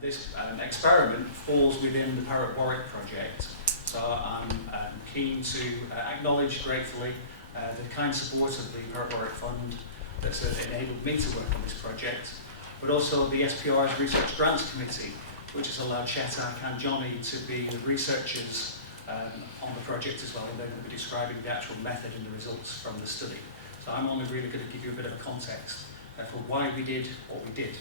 This experiment falls within the Warwick project, so I'm keen to acknowledge gratefully the kind support of the Warwick Fund that's enabled me to work on this project, but also the SPR's Research Grants Committee, which has allowed Chetak and Johnny to be the researchers on the project as well, and they're going to be describing the actual method and the results from the study. So I'm only really going to give you a bit of a context for why we did what we did.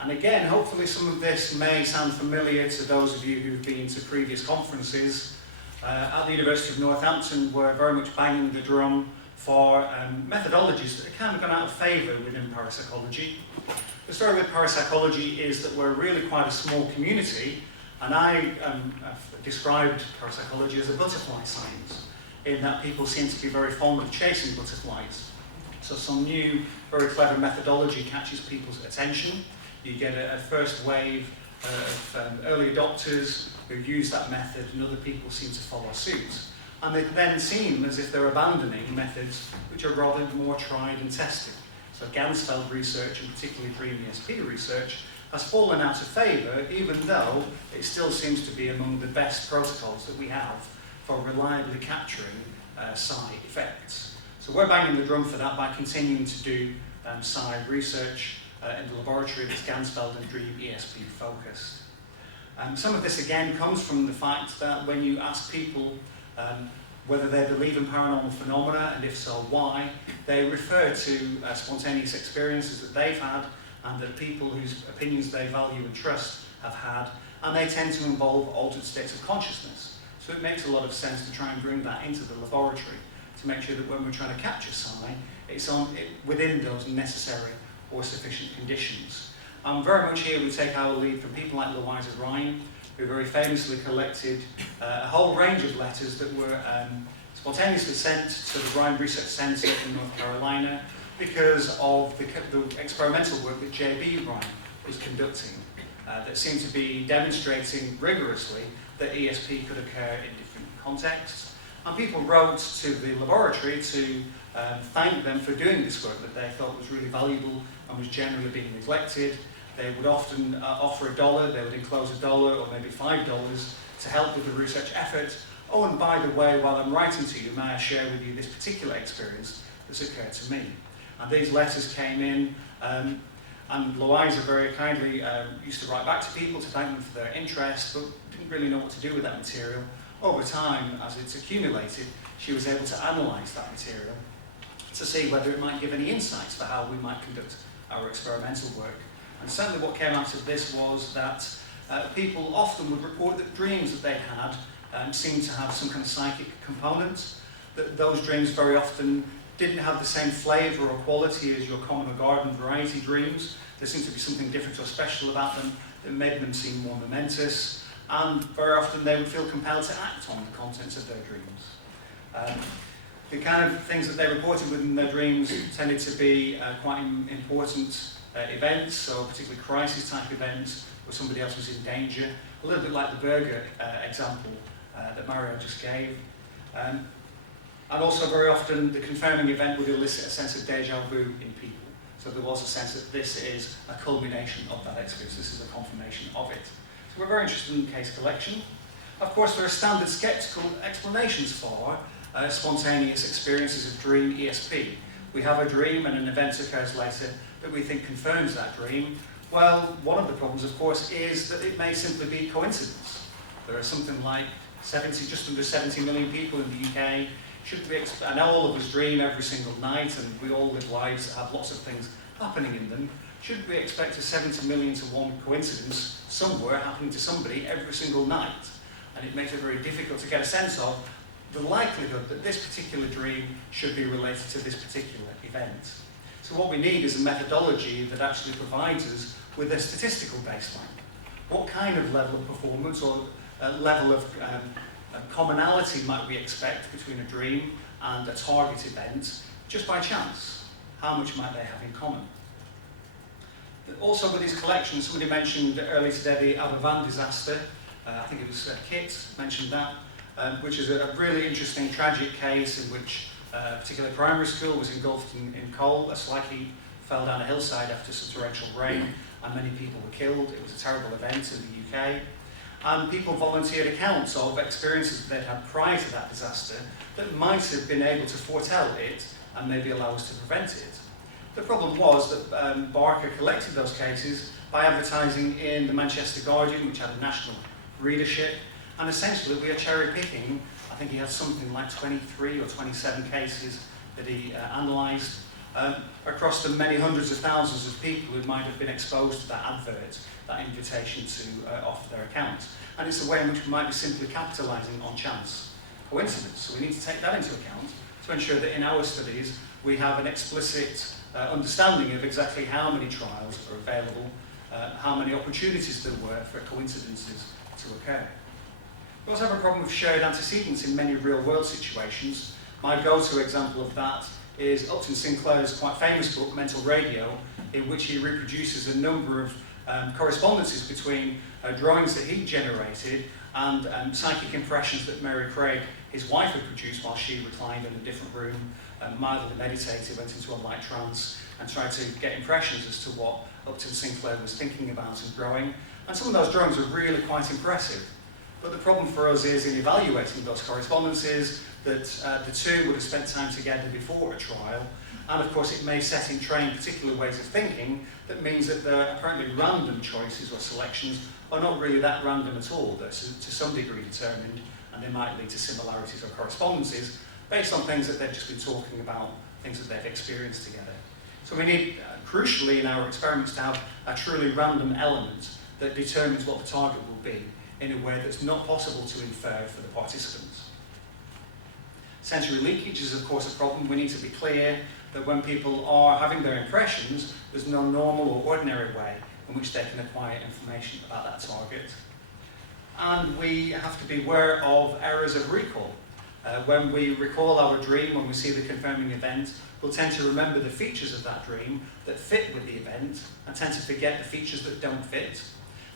And again, hopefully some of this may sound familiar to those of you who've been to previous conferences. At the University of Northampton, we're very much banging the drum for methodologies that have kind of gone out of favour within parapsychology. The story with parapsychology is that we're really quite a small community, and I have described parapsychology as a butterfly science, in that people seem to be very fond of chasing butterflies. So some new, very clever methodology catches people's attention. You get a first wave of early adopters who use that method, and other people seem to follow suit. And they then seem as if they're abandoning methods which are rather more tried and tested. So Ganzfeld research, and particularly dream ESP research, has fallen out of favour, even though it still seems to be among the best protocols that we have for reliably capturing psi effects. So we're banging the drum for that by continuing to do psi research in the laboratory that's Ganzfeld and dream ESP focused. Some of this again comes from the fact that when you ask people whether they believe in paranormal phenomena, and if so, why, they refer to spontaneous experiences that they've had and that people whose opinions they value and trust have had, and they tend to involve altered states of consciousness. So it makes a lot of sense to try and bring that into the laboratory to make sure that when we're trying to capture psi, it's within those necessary or sufficient conditions. Very much here we take our lead from people like Louisa Ryan, who very famously collected a whole range of letters that were spontaneously sent to the Ryan Research Centre in North Carolina because of the experimental work that J.B. Ryan was conducting that seemed to be demonstrating rigorously that ESP could occur in different contexts. And people wrote to the laboratory to thank them for doing this work that they thought was really valuable and was generally being neglected. They would often offer $1, they would enclose $1 or maybe $5 to help with the research effort. Oh, and by the way, while I'm writing to you, may I share with you this particular experience that's occurred to me? And these letters came in, and Louisa very kindly used to write back to people to thank them for their interest, but didn't really know what to do with that material. Over time, as it's accumulated, she was able to analyse that material to see whether it might give any insights for how we might conduct our experimental work. And certainly what came out of this was that people often would report that dreams that they had seemed to have some kind of psychic component, that those dreams very often didn't have the same flavour or quality as your common or garden variety dreams. There seemed to be something different or special about them that made them seem more momentous, and very often they would feel compelled to act on the contents of their dreams. The kind of things that they reported within their dreams tended to be quite important events, so particularly crisis type events where somebody else was in danger, a little bit like the burger example that Mario just gave. And also very often the confirming event would elicit a sense of deja vu in people. So there was a sense that this is a culmination of that experience, this is a confirmation of it. So we're very interested in case collection. Of course, there are standard skeptical explanations for spontaneous experiences of dream ESP. We have a dream and an event occurs later that we think confirms that dream. Well, one of the problems, of course, is that it may simply be coincidence. There are something like just under 70 million people in the UK. I know all of us dream every single night, and we all live lives that have lots of things happening in them. Should we expect a 70 million to 1 coincidence somewhere happening to somebody every single night? And it makes it very difficult to get a sense of the likelihood that this particular dream should be related to this particular event. So what we need is a methodology that actually provides us with a statistical baseline. What kind of level of performance or level of commonality might we expect between a dream and a target event, just by chance? How much might they have in common? Also with these collections, somebody mentioned earlier today the Aberfan disaster. I think it was Kit mentioned that, which is a really interesting, tragic case in which a particular primary school was engulfed in coal. A slag heap fell down a hillside after some torrential rain, and many people were killed. It was a terrible event in the UK. And people volunteered accounts of experiences that they'd had prior to that disaster that might have been able to foretell it and maybe allow us to prevent it. The problem was that Barker collected those cases by advertising in the Manchester Guardian, which had a national readership, and essentially we are cherry picking. I think he had something like 23 or 27 cases that he analysed across the many hundreds of thousands of people who might have been exposed to that advert, that invitation to offer their account. And it's a way in which we might be simply capitalising on chance, coincidence. So we need to take that into account to ensure that in our studies we have an explicit understanding of exactly how many trials are available, how many opportunities there were for coincidences to occur. We also have a problem with shared antecedents in many real-world situations. My go-to example of that is Upton Sinclair's quite famous book, Mental Radio, in which he reproduces a number of correspondences between drawings that he generated and psychic impressions that Mary Craig, his wife, had produced while she reclined in a different room, mildly meditated, went into a light trance, and tried to get impressions as to what Upton Sinclair was thinking about and drawing. And some of those drawings are really quite impressive. But the problem for us is in evaluating those correspondences that the two would have spent time together before a trial, and of course it may set in train particular ways of thinking that means that the apparently random choices or selections are not really that random at all. They're to some degree determined, and they might lead to similarities or correspondences based on things that they've just been talking about, things that they've experienced together. So we need, crucially in our experiments, to have a truly random element that determines what the target will be in a way that's not possible to infer for the participants. Sensory leakage is of course a problem. We need to be clear that when people are having their impressions, there's no normal or ordinary way in which they can acquire information about that target. And we have to be aware of errors of recall. When we recall our dream, when we see the confirming event, we'll tend to remember the features of that dream that fit with the event and tend to forget the features that don't fit.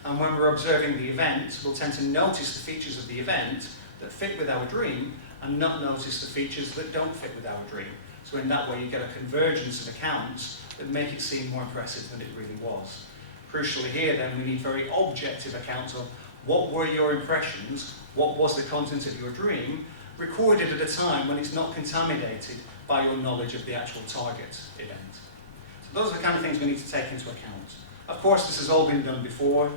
And when we're observing the event, we'll tend to notice the features of the event that fit with our dream and not notice the features that don't fit with our dream. So in that way you get a convergence of accounts that make it seem more impressive than it really was. Crucially here then, we need very objective accounts of what were your impressions, what was the content of your dream, recorded at a time when it's not contaminated by your knowledge of the actual target event. So those are the kind of things we need to take into account. Of course, this has all been done before,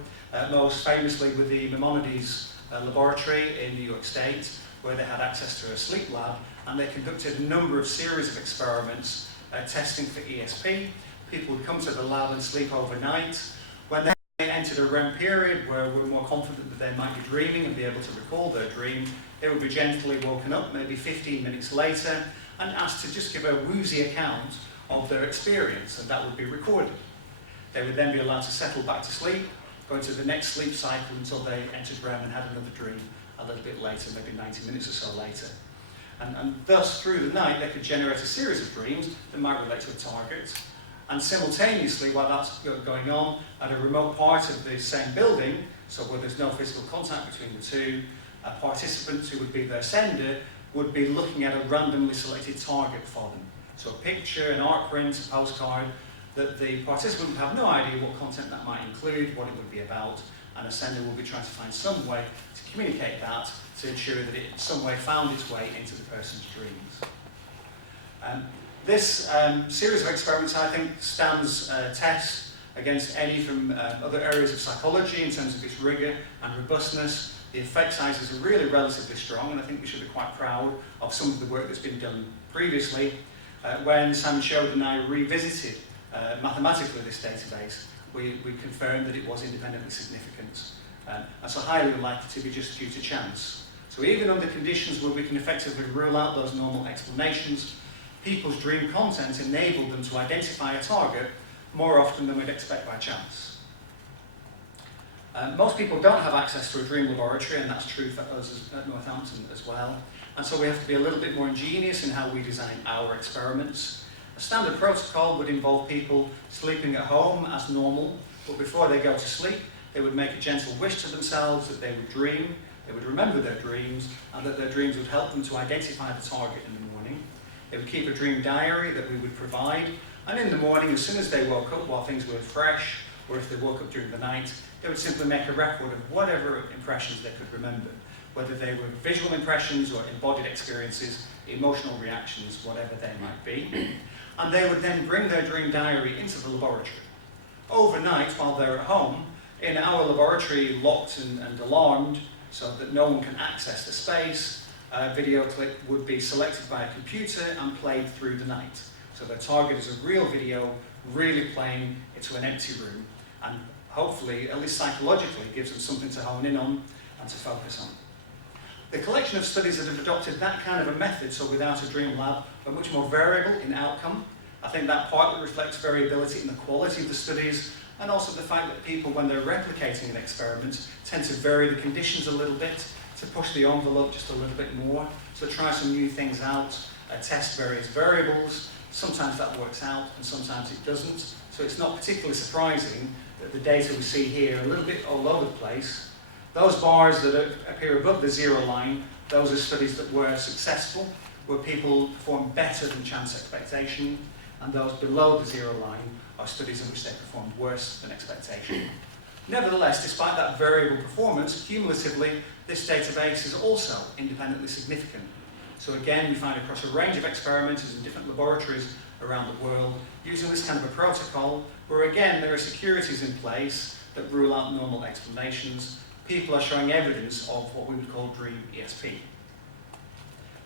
most famously with the Maimonides laboratory in New York State, where they had access to a sleep lab, and they conducted a number of series of experiments testing for ESP. People would come to the lab and sleep overnight. When they entered a REM period where we're more confident that they might be dreaming and be able to recall their dream, they would be gently woken up maybe 15 minutes later and asked to just give a woozy account of their experience, and that would be recorded. They would then be allowed to settle back to sleep, go into the next sleep cycle until they entered REM and had another dream a little bit later, maybe 90 minutes or so later. And thus, through the night, they could generate a series of dreams that might relate to a target. And simultaneously, while that's going on, at a remote part of the same building, so where there's no physical contact between the two, participants who would be their sender would be looking at a randomly selected target for them. So a picture, an art print, a postcard, that the participant would have no idea what content that might include, what it would be about, and a sender will be trying to find some way to communicate that to ensure that it in some way found its way into the person's dreams. This series of experiments, I think, stands test against any from other areas of psychology in terms of its rigour and robustness. The effect sizes are really relatively strong, and I think we should be quite proud of some of the work that's been done previously. When Sam Shode and I revisited mathematically this database, we confirmed that it was independently significant, and so highly unlikely to be just due to chance. So even under conditions where we can effectively rule out those normal explanations, people's dream content enabled them to identify a target more often than we'd expect by chance. Most people don't have access to a dream laboratory, and that's true for us at Northampton as well. And so we have to be a little bit more ingenious in how we design our experiments. A standard protocol would involve people sleeping at home as normal, but before they go to sleep, they would make a gentle wish to themselves that they would dream, they would remember their dreams, and that their dreams would help them to identify the target in the morning. They would keep a dream diary that we would provide, and in the morning, as soon as they woke up, while things were fresh, or if they woke up during the night, they would simply make a record of whatever impressions they could remember, whether they were visual impressions or embodied experiences, emotional reactions, whatever they might be. And they would then bring their dream diary into the laboratory. Overnight, while they're at home, in our laboratory, locked and alarmed, so that no one can access the space, a video clip would be selected by a computer and played through the night. So the target is a real video, really playing into an empty room, and hopefully, at least psychologically, gives them something to hone in on and to focus on. The collection of studies that have adopted that kind of a method, so without a dream lab, are much more variable in outcome. I think that partly reflects variability in the quality of the studies, and also the fact that people, when they're replicating an experiment, tend to vary the conditions a little bit, to push the envelope just a little bit more, so try some new things out, test various variables. Sometimes that works out, and sometimes it doesn't. So it's not particularly surprising that the data we see here are a little bit all over the place. Those bars that appear above the zero line, those are studies that were successful, where people performed better than chance expectation, and those below the zero line are studies in which they performed worse than expectation. Nevertheless, despite that variable performance, cumulatively, this database is also independently significant. So again, we find across a range of experimenters in different laboratories around the world, using this kind of a protocol, where again, there are securities in place that rule out normal explanations. People are showing evidence of what we would call dream ESP.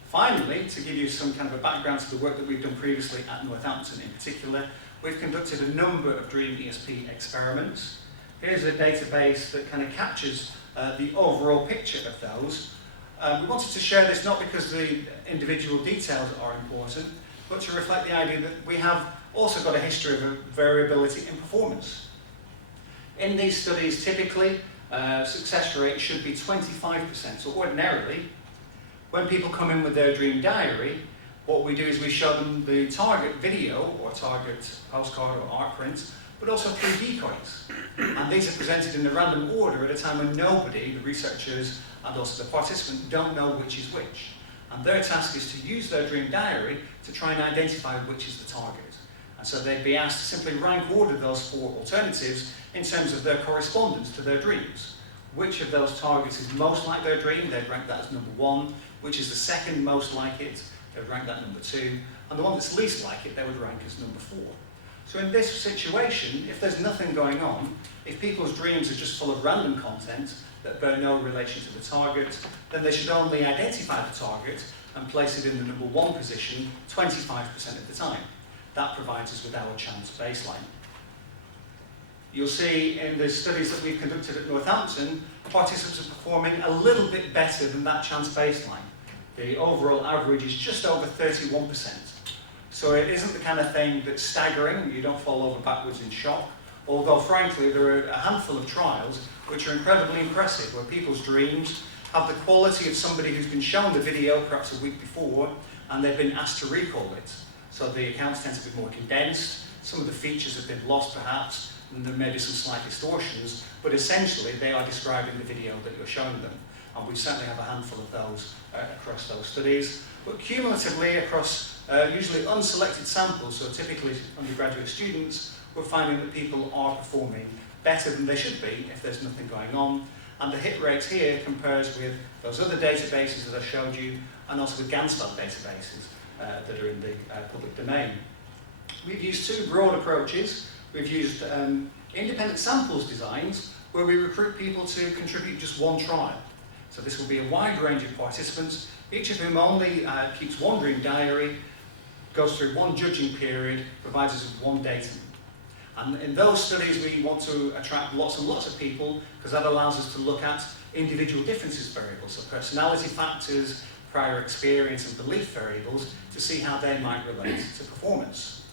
Finally, to give you some kind of a background to the work that we've done previously at Northampton in particular, we've conducted a number of dream ESP experiments. Here's a database that kind of captures the overall picture of those. We wanted to share this not because the individual details are important, but to reflect the idea that we have also got a history of variability in performance. In these studies, typically, success rate should be 25%. So ordinarily, when people come in with their dream diary, what we do is we show them the target video or target postcard or art print, but also 3 decoys. And these are presented in a random order at a time when nobody, the researchers and also the participant, don't know which is which. And their task is to use their dream diary to try and identify which is the target. And so they'd be asked to simply rank order those 4 alternatives in terms of their correspondence to their dreams. Which of those targets is most like their dream? They'd rank that as number 1. Which is the second most like it? They would rank that number 2. And the one that's least like it, they would rank as number 4. So in this situation, if there's nothing going on, if people's dreams are just full of random content that bear no relation to the target, then they should only identify the target and place it in the number 1 position 25% of the time. That provides us with our chance baseline. You'll see in the studies that we've conducted at Northampton, participants are performing a little bit better than that chance baseline. The overall average is just over 31%. So it isn't the kind of thing that's staggering, you don't fall over backwards in shock, although frankly there are a handful of trials which are incredibly impressive, where people's dreams have the quality of somebody who's been shown the video perhaps a week before and they've been asked to recall it. So the accounts tend to be more condensed, some of the features have been lost perhaps, and there may be some slight distortions, but essentially they are describing the video that you're showing them. And we certainly have a handful of those across those studies. But cumulatively across usually unselected samples, so typically undergraduate students, we're finding that people are performing better than they should be if there's nothing going on. And the hit rate here compares with those other databases that I showed you, and also the Ganzfeld databases that are in the public domain. We've used 2 broad approaches. We've used independent samples designs where we recruit people to contribute just 1 trial. So this will be a wide range of participants, each of whom only keeps 1 dream diary, goes through 1 judging period, provides us with 1 datum. And in those studies we want to attract lots and lots of people because that allows us to look at individual differences variables, so personality factors, prior experience and belief variables to see how they might relate to performance.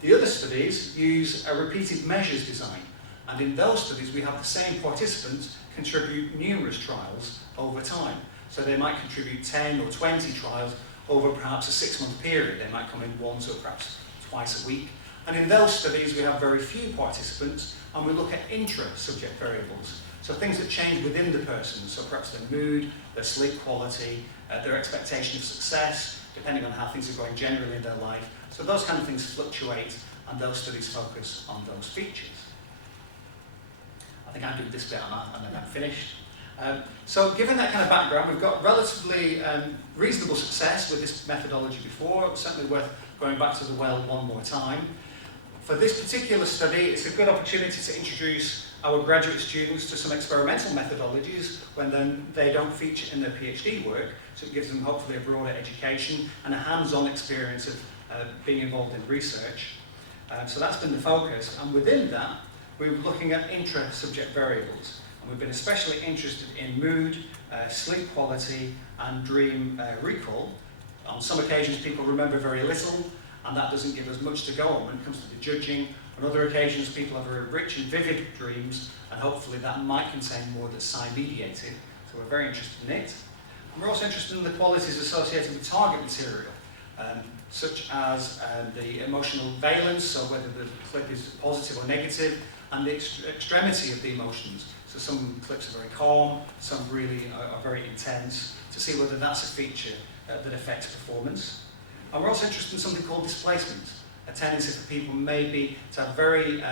The other studies use a repeated measures design, and in those studies we have the same participants contribute numerous trials over time. So they might contribute 10 or 20 trials over perhaps a 6-month period. They might come in once or perhaps twice a week. And in those studies we have very few participants, and we look at intra-subject variables. So things that change within the person, so perhaps their mood, their sleep quality, their expectation of success, depending on how things are going generally in their life. So those kind of things fluctuate, and those studies focus on those features. I think I'm doing this bit and then I'm finished. So given that kind of background, we've got relatively reasonable success with this methodology before. It's certainly worth going back to the well one more time. For this particular study, it's a good opportunity to introduce our graduate students to some experimental methodologies when then they don't feature in their PhD work, so it gives them hopefully a broader education and a hands-on experience of being involved in research. So that's been the focus, and within that, we're looking at intra-subject variables. And we've been especially interested in mood, sleep quality, and dream recall. On some occasions, people remember very little, and that doesn't give us much to go on when it comes to the judging. On other occasions, people have very rich and vivid dreams, and hopefully that might contain more that's psi-mediated. So we're very interested in it. And we're also interested in the qualities associated with target material, such as the emotional valence, so whether the clip is positive or negative, and the extremity of the emotions. So some clips are very calm, some really are very intense, to see whether that's a feature that affects performance. And we're also interested in something called displacement, a tendency for people maybe to have very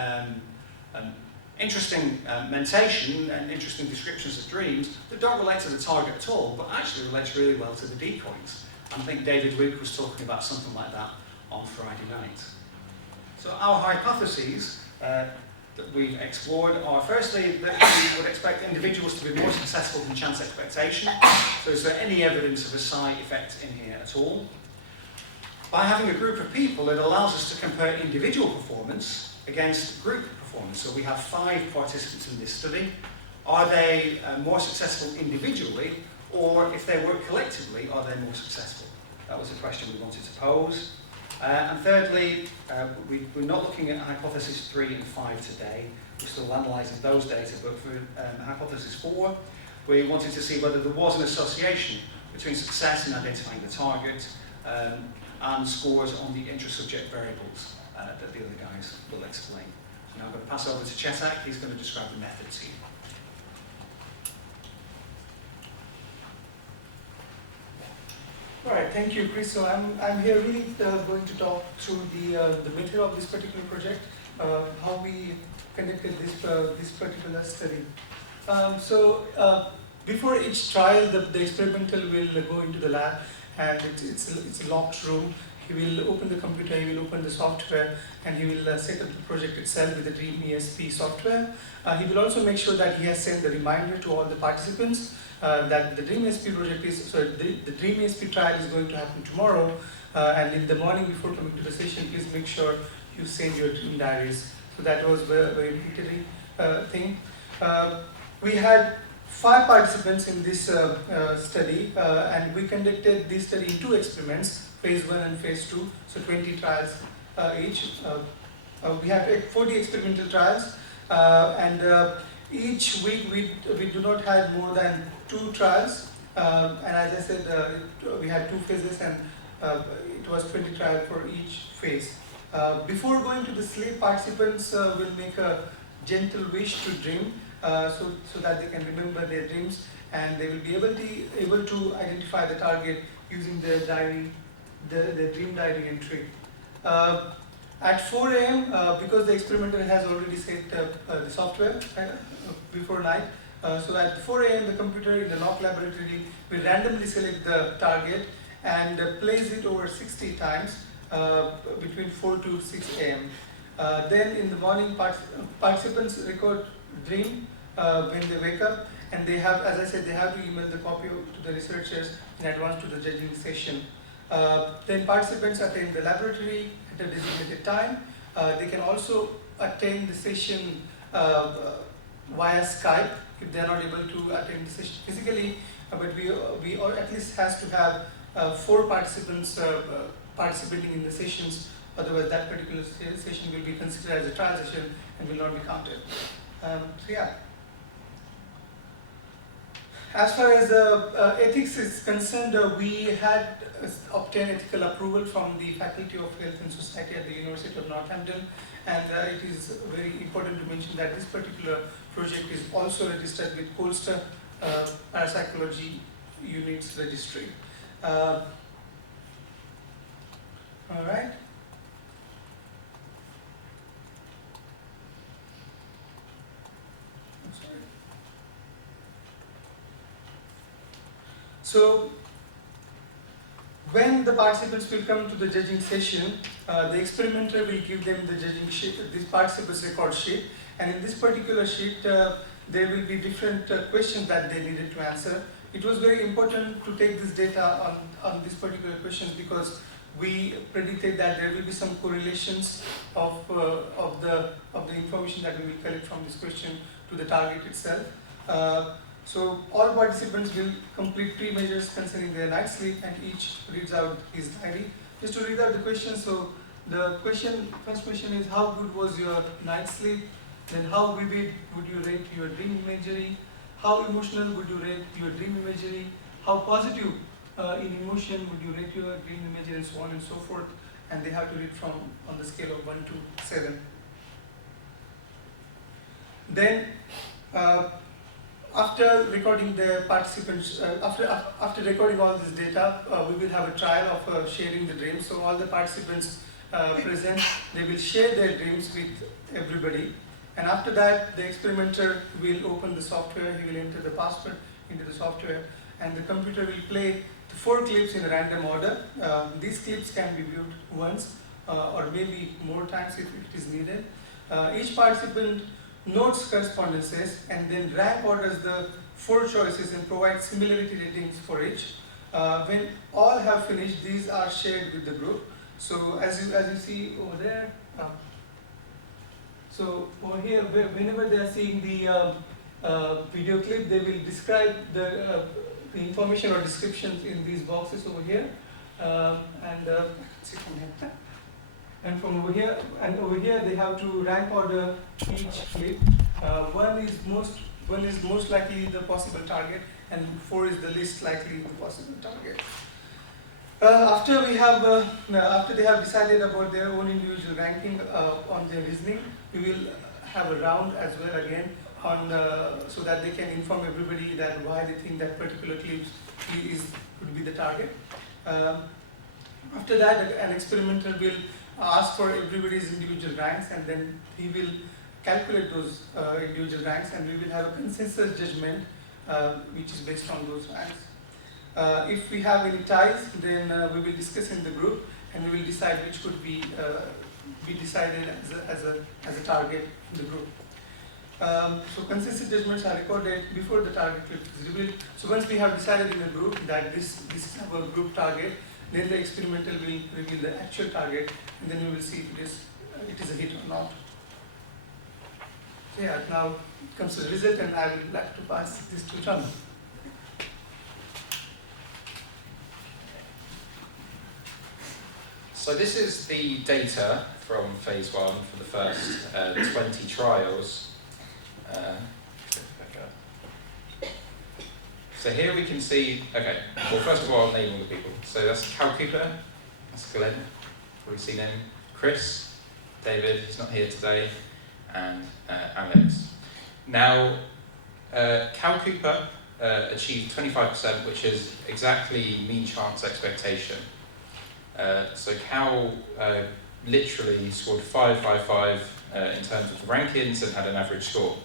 interesting mentation and interesting descriptions of dreams that don't relate to the target at all, but actually relates really well to the decoys. And I think David Luke was talking about something like that on Friday night. So our hypotheses that we've explored are firstly that we would expect individuals to be more successful than chance expectation. So is there any evidence of a psi effect in here at all? By having a group of people, it allows us to compare individual performance against group performance. So we have 5 participants in this study. Are they more successful individually, or if they work collectively, are they more successful? That was a question we wanted to pose. And thirdly, we're not looking at hypothesis 3 and 5 today. We're still analysing those data, but for hypothesis 4, we wanted to see whether there was an association between success in identifying the target and scores on the intra-subject variables that the other guys will explain. So now I'm going to pass over to Chetak. He's going to describe the method to you. All right, thank you, Chris. So I'm here really going to talk through the method of this particular project, how we conducted this particular study. Before each trial, the experimental will go into the lab, and it's a locked room. He will open the computer, he will open the software, and he will set up the project itself with the Dream ESP software. He will also make sure that he has sent the reminder to all the participants that the Dream ESP project the Dream ESP trial is going to happen tomorrow, and in the morning before coming to the session, please make sure you send your dream diaries. So that was a very repeatedly thing. We had 5 participants in this study, and we conducted this study in 2 experiments, phase 1 and phase 2, so 20 trials each. We have 40 experimental trials, and each week we do not have more than 2 trials, and as I said, we had 2 phases, and it was 20 trials for each phase. Before going to the sleep, participants will make a gentle wish to dream, so that they can remember their dreams, and they will be able to identify the target using the diary, the dream diary entry. At 4 a.m., because the experimenter has already set the software before night, so at 4 a.m. the computer in the lock laboratory will randomly select the target and place it over 60 times between 4 to 6 a.m. Then in the morning, participants record dream when they wake up, and they have, as I said, they have to email the copy to the researchers in advance to the judging session. Then participants attend the laboratory at a designated time. They can also attend the session via Skype if they are not able to attend the session physically, but we at least has to have 4 participants participating in the sessions, otherwise that particular session will be considered as a trial session and will not be counted. So yeah. As far as ethics is concerned, we had obtained ethical approval from the Faculty of Health and Society at the University of Northampton, and it is very important to mention that this particular project is also registered with Colster Parapsychology Units Registry. All right. So when the participants will come to the judging session, the experimenter will give them the judging sheet, this participants record sheet, and in this particular sheet there will be different questions that they needed to answer. It was very important to take this data on this particular questions because we predicted that there will be some correlations of the information that we will collect from this question to the target itself. So all participants will complete 3 measures concerning their night sleep, and each reads out his diary. Just to read out the question, so the first question is, how good was your night sleep? Then how vivid would you rate your dream imagery? How emotional would you rate your dream imagery? How positive in emotion would you rate your dream imagery, and so on and so forth. And they have to read from on the scale of 1 to 7. Then after recording the participants, after recording all this data, we will have a trial of sharing the dreams. So all the participants present, they will share their dreams with everybody. And after that, the experimenter will open the software, he will enter the password into the software, and the computer will play the 4 clips in a random order. These clips can be viewed once or maybe more times if it is needed. Each participant notes correspondences and then rank orders the 4 choices and provides similarity ratings for each. When all have finished, these are shared with the group. So as you see over there, so over here, whenever they are seeing the video clip, they will describe the information or descriptions in these boxes over here, and from over here they have to rank order each clip. One is most likely the possible target, and 4 is the least likely the possible target. After they have decided about their own individual ranking on their reasoning, we will have a round as well again on so that they can inform everybody that why they think that particular clip could be the target. After that, an experimenter will ask for everybody's individual ranks, and then he will calculate those individual ranks, and we will have a consensus judgment which is based on those ranks. If we have any ties, then we will discuss in the group, and we will decide which could be decided as a target in the group. So consensus judgments are recorded before the target clip is revealed. So once we have decided in a group that this is our group target, then the experimental will reveal the actual target, and then we will see if it is a hit or not. So yeah, now comes the result, and I would like to pass this to John. So this is the data from phase 1 for the first 20 trials. So here we can see, okay, well first of all I'll name all the people. So that's Cal Cooper, that's Glenn, probably seen him, Chris, David, he's not here today, and Alex. Now, Cal Cooper achieved 25%, which is exactly mean chance expectation. So Cal literally scored 555 in terms of the rankings and had an average score.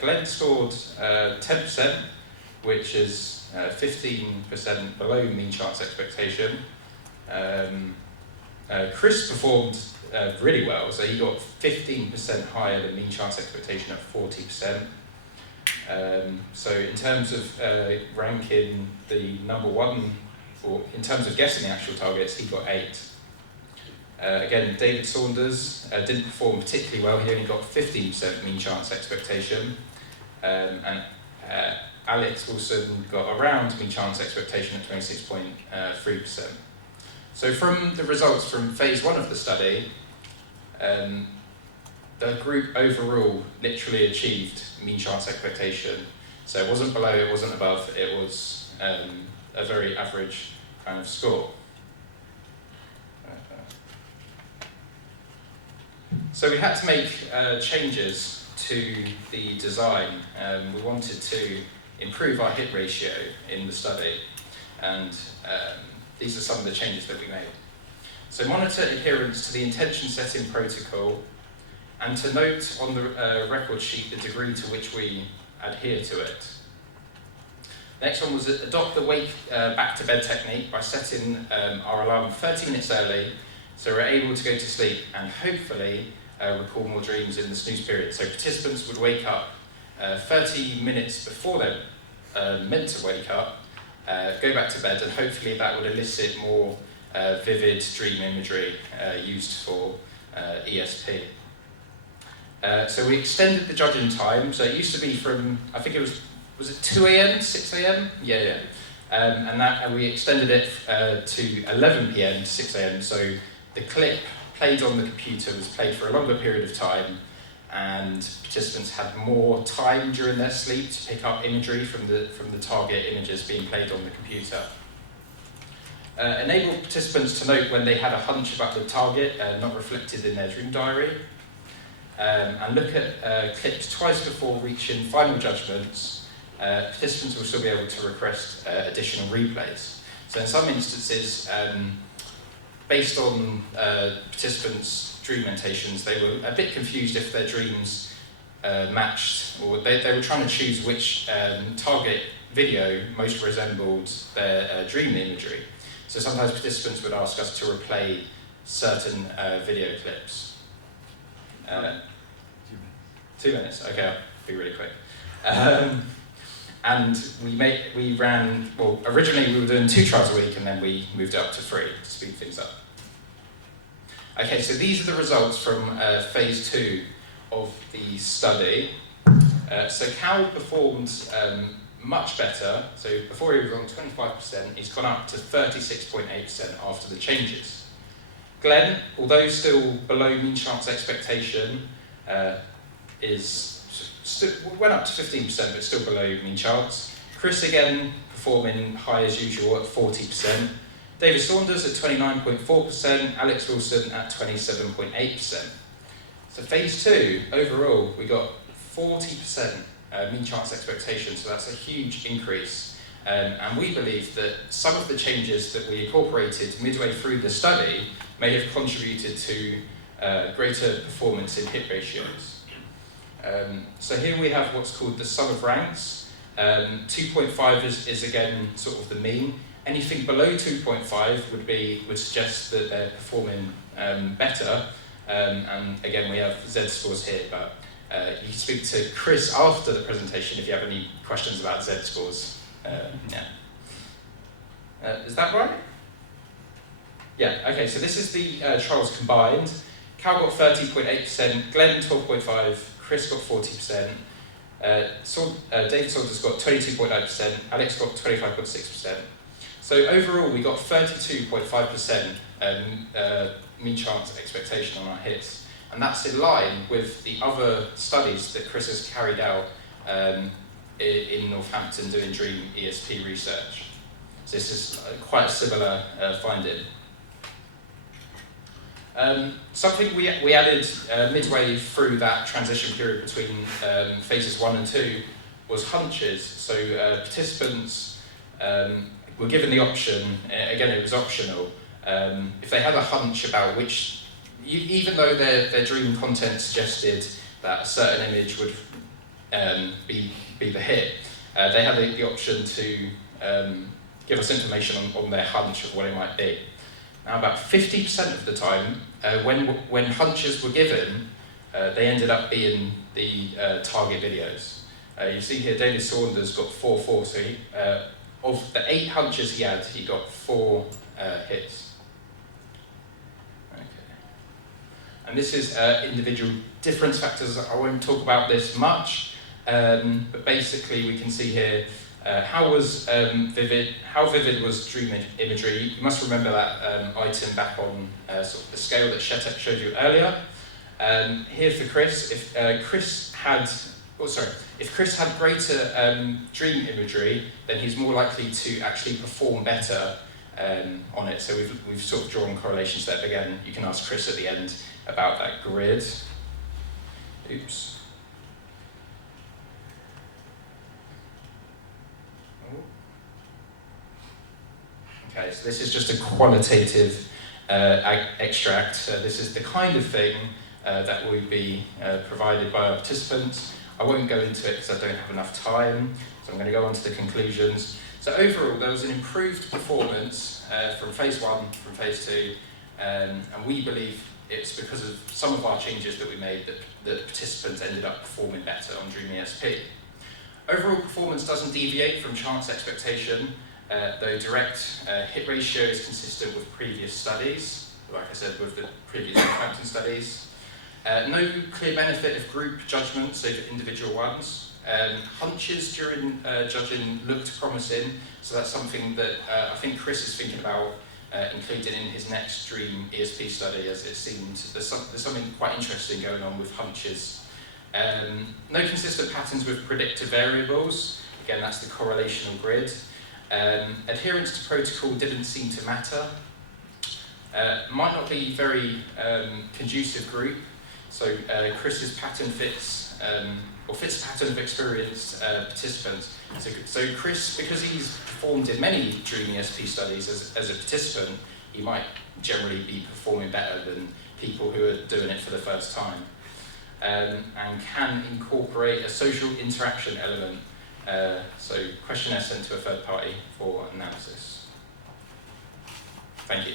Glenn scored 10%, which is 15% below mean chance expectation. Chris performed really well, so he got 15% higher than mean chance expectation at 40%. So in terms of ranking the number 1, or in terms of guessing the actual targets, he got 8. Again, David Saunders didn't perform particularly well. He only got 15% mean chance expectation. And Alex Wilson got around mean chance expectation at 26.3%. So from the results from phase 1 of the study, the group overall literally achieved mean chance expectation. So it wasn't below, it wasn't above, it was a very average kind of score. So we had to make changes to the design. We wanted to improve our hit ratio in the study, and these are some of the changes that we made. So monitor adherence to the intention setting protocol, and to note on the record sheet the degree to which we adhere to it. Next one was adopt the wake back to bed technique by setting our alarm 30 minutes early, so we're able to go to sleep and hopefully recall more dreams in the snooze period. So participants would wake up 30 minutes before they're meant to wake up, go back to bed, and hopefully that would elicit more vivid dream imagery used for ESP. So we extended the judging time, so it used to be from, I think it was it 2 a.m., 6 a.m? Yeah. And we extended it to 11 p.m. to 6 a.m, so the clip played on the computer was played for a longer period of time, and participants had more time during their sleep to pick up imagery from the target images being played on the computer. Enable participants to note when they had a hunch about the target not reflected in their dream diary, and look at clips twice before reaching final judgments. Participants will still be able to request additional replays. So in some instances, based on participants' dream mentations, they were a bit confused if their dreams matched, or they were trying to choose which target video most resembled their dream imagery. So sometimes participants would ask us to replay certain video clips. 2 minutes, okay, I'll be really quick. And we ran, well, originally we were doing 2 trials a week, and then we moved it up to 3 to speed things up. Okay, so these are the results from phase 2 of the study. So Cal performed much better. So before he was on 25%, he's gone up to 36.8% after the changes. Glenn, although still below mean chance expectation, went up to 15%, but still below mean chance. Chris again performing high as usual at 40%. David Saunders at 29.4%, Alex Wilson at 27.8%. So phase 2, overall, we got 40% mean chance expectation, so that's a huge increase. And we believe that some of the changes that we incorporated midway through the study may have contributed to greater performance in hit ratios. So here we have what's called the sum of ranks. 2.5 is again sort of the mean. Anything below 2.5 would suggest that they're performing better. And again, we have Z scores here, but you can speak to Chris after the presentation if you have any questions about Z scores. Is that right? Yeah, okay, so this is the trials combined. Cal got 30.8%, Glenn 12.5%, Chris got 40%, David Saunders got 22.9%, Alex got 25.6%. So overall, we got 32.5% mean chance expectation on our hits. And that's in line with the other studies that Chris has carried out in Northampton doing dream ESP research. So this is quite a similar finding. Something we added midway through that transition period between phases 1 and 2 was hunches. So participants were given the option, again it was optional, if they had a hunch about which, even though their dream content suggested that a certain image would be the hit, they had the option to give us information on their hunch of what it might be. Now about 50% of the time, when hunches were given, they ended up being the target videos. You see here David Saunders got 440. Of the 8 hunches he had, he got 4 hits. Okay. And this is individual difference factors. I won't talk about this much, but basically we can see here how vivid was dream imagery. You must remember that item back on sort of the scale that Shetek showed you earlier. Here for Chris, if Chris had greater dream imagery, then he's more likely to actually perform better on it. So we've sort of drawn correlations there. But again, you can ask Chris at the end about that grid. Oops. Okay, so this is just a qualitative extract. This is the kind of thing that will be provided by our participants. I won't go into it because I don't have enough time, so I'm going to go on to the conclusions. So overall, there was an improved performance from phase 1, from phase 2, and we believe it's because of some of our changes that we made that participants ended up performing better on Dream ESP. Overall performance doesn't deviate from chance expectation, though direct hit ratio is consistent with previous studies, like I said, with the previous Northampton studies. No clear benefit of group judgments over individual ones. Hunches during judging looked promising, so that's something that I think Chris is thinking about including in his next Dream ESP study, as it seems there's something quite interesting going on with hunches. No consistent patterns with predictive variables. Again, that's the correlational grid. Adherence to protocol didn't seem to matter. Might not be very conducive group. So Chris's pattern fits the pattern of experienced participants. So Chris, because he's performed in many Dream ESP studies as a participant, he might generally be performing better than people who are doing it for the first time. And can incorporate a social interaction element. So questionnaire sent to a third party for analysis. Thank you.